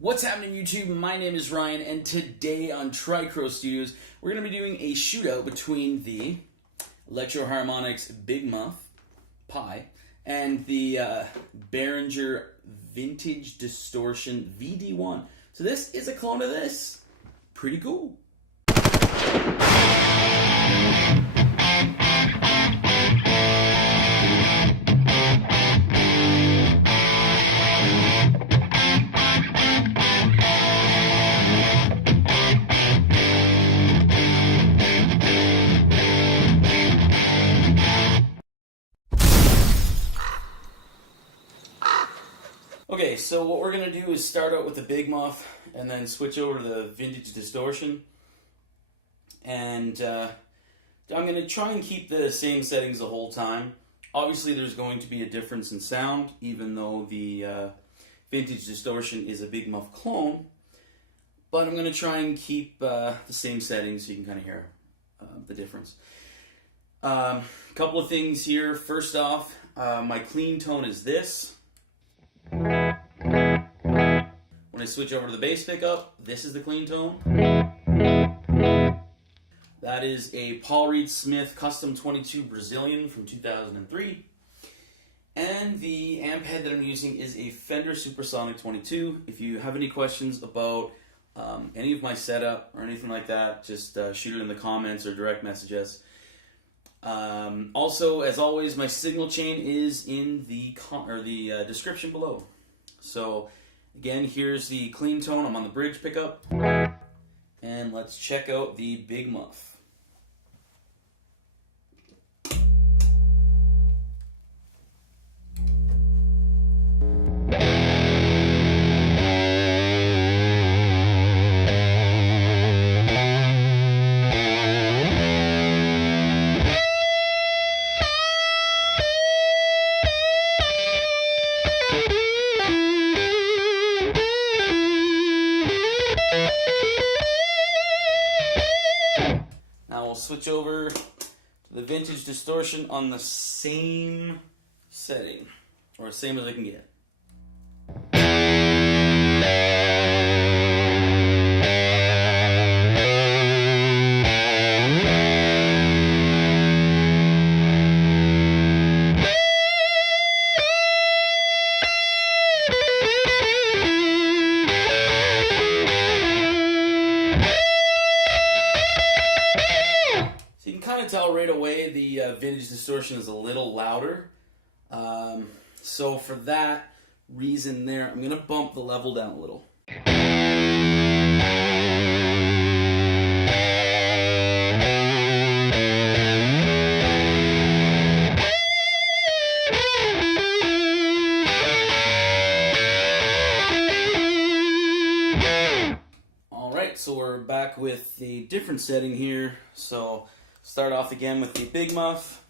What's happening, YouTube? My name is Ryan, and today on Tricro Studios, we're going to be doing a shootout between the Electro Harmonix Big Muff Pi and the Behringer Vintage Distortion VD1. So this is a clone of this. Pretty cool. Okay, so what we're going to do is start out with the Big Muff and then switch over to the Vintage Distortion. And I'm going to try and keep the same settings the whole time. Obviously there's going to be a difference in sound, even though the Vintage Distortion is a Big Muff clone. But I'm going to try and keep the same settings so you can kind of hear the difference. Couple of things here. First off, my clean tone is this. When I switch over to the bass pickup, this is the clean tone. That is a Paul Reed Smith Custom 22 Brazilian from 2003. And the amp head that I'm using is a Fender Supersonic 22. If you have any questions about any of my setup or anything like that, just shoot it in the comments or direct message us. Also, as always, my signal chain is in the description below. So again, here's the clean tone. I'm on the bridge pickup. And let's check out the Big Muff. Now we'll switch over to the Vintage Distortion on the same setting, or same as I can get. Kind of tell right away the Vintage Distortion is a little louder. So for that reason there, I'm going to bump the level down a little. Alright, so we're back with a different setting here. So start off again with the Big Muff,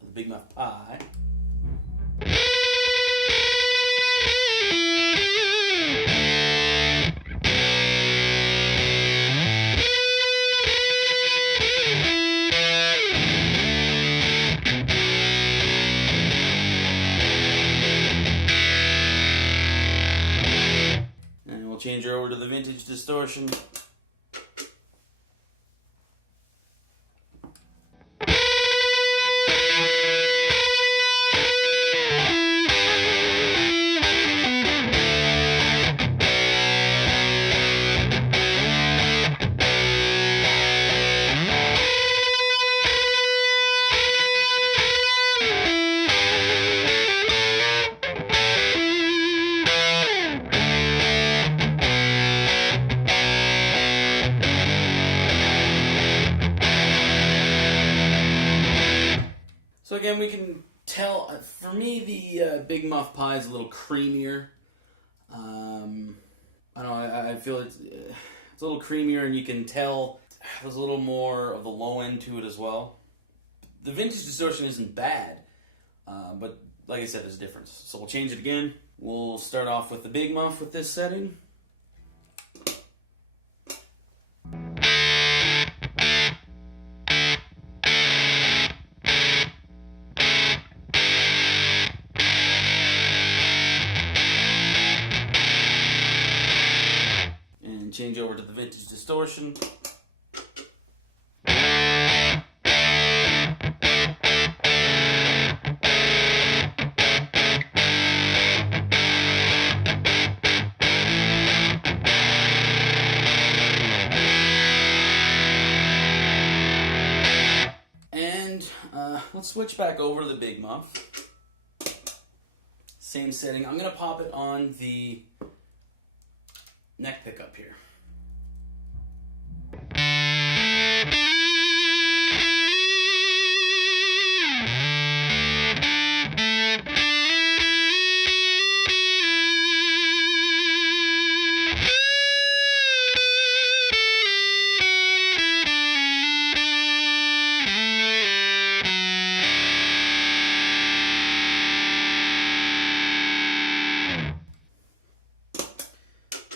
the Big Muff Pi. And we'll change her over to the Vintage Distortion. So again, we can tell, for me, the Big Muff Pi is a little creamier. I don't know, I feel it's a little creamier, and you can tell there's a little more of the low end to it as well. The Vintage Distortion isn't bad, but like I said, there's a difference. So we'll change it again. We'll start off with the Big Muff with this setting. change over to the vintage distortion. And let's switch back over to the Big Muff. Same setting. I'm going to pop it on the neck pickup here.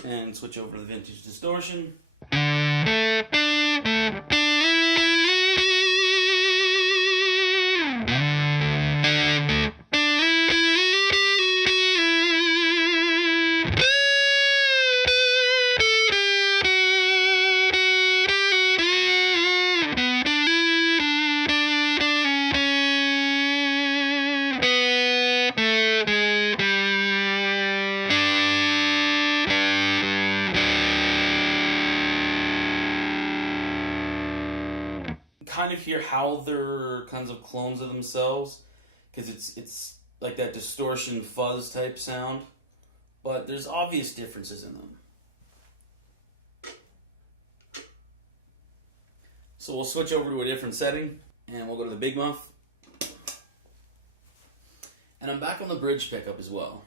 And switch over to the vintage distortion. Kind of hear how they're kinds of clones of themselves, because it's like that distortion fuzz type sound, but there's obvious differences in them. So we'll switch over to a different setting, and we'll go to the Big Muff, and I'm back on the bridge pickup as well.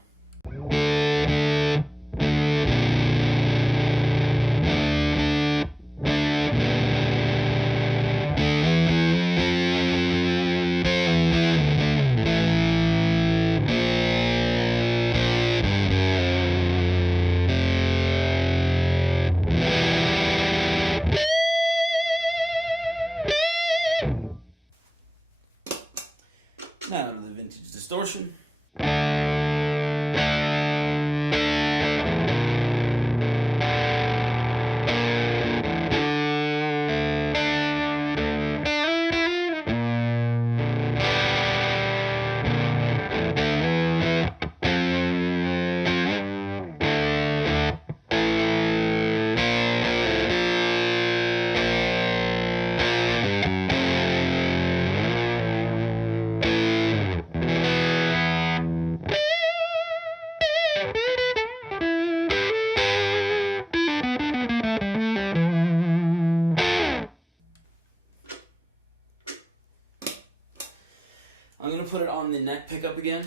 Now to the vintage distortion. I'm going to put it on the neck pickup again.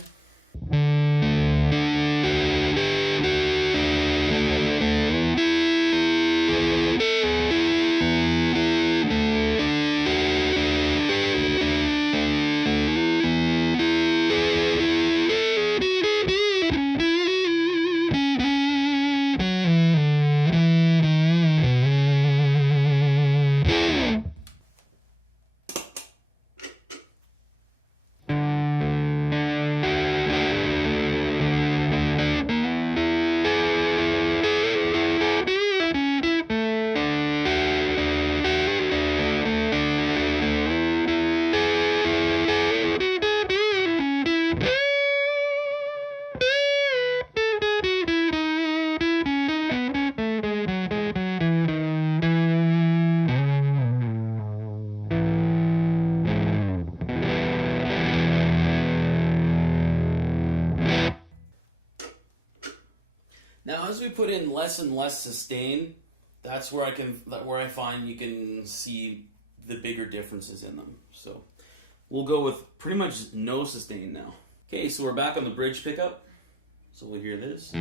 Now, as we put in less and less sustain, that's where I find you can see the bigger differences in them. So we'll go with pretty much no sustain now. Okay, so we're back on the bridge pickup. So we'll hear this.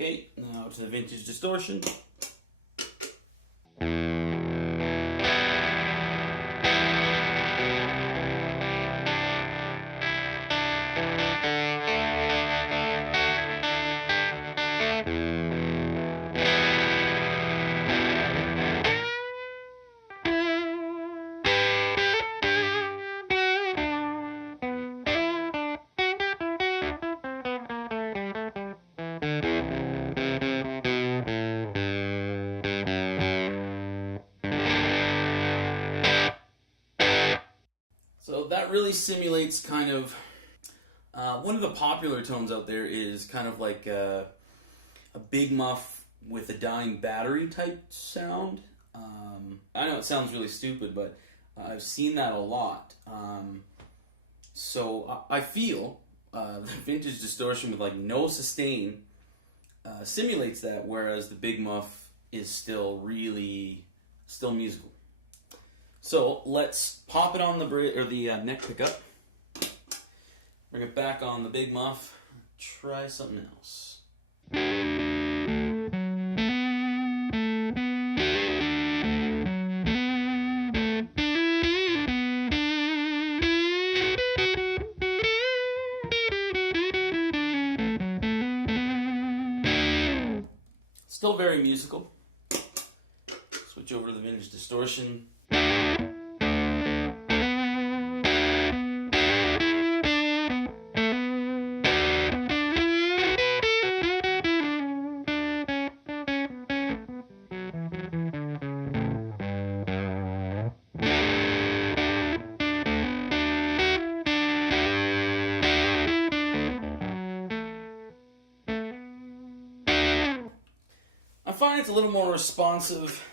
Okay, now to the vintage distortion. So that really simulates kind of one of the popular tones out there is kind of like a big muff with a dying battery type sound. I know it sounds really stupid, but I've seen that a lot. So I feel the vintage distortion with like no sustain simulates that, whereas the big muff is still musical. So let's pop it on the neck pickup, bring it back on the big muff, try something else. Still very musical. Switch over to the vintage distortion. I find it's a little more responsive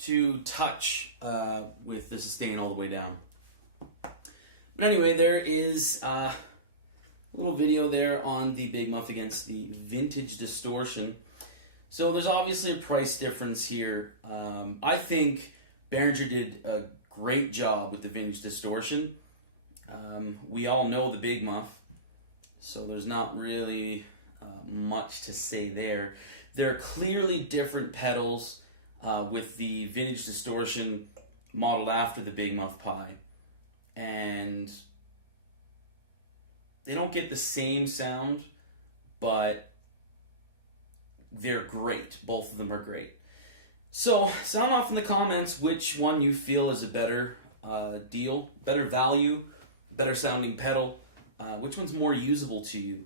to touch with the sustain all the way down. But anyway, there is a little video there on the Big Muff against the vintage distortion. So there's obviously a price difference here. I think Behringer did a great job with the vintage distortion. We all know the Big Muff, so there's not really much to say there. They're clearly different pedals with the vintage distortion modeled after the Big Muff Pi. And they don't get the same sound, but they're great. Both of them are great. So sound off in the comments which one you feel is a better deal, better value, better sounding pedal, which one's more usable to you.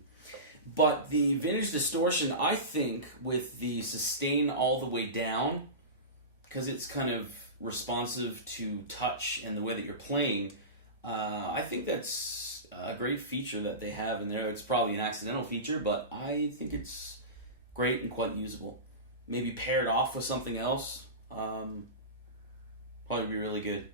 But the vintage distortion, I think, with the sustain all the way down, because it's kind of responsive to touch and the way that you're playing, I think that's a great feature that they have in there. It's probably an accidental feature, but I think it's great and quite usable. Maybe paired off with something else, probably be really good.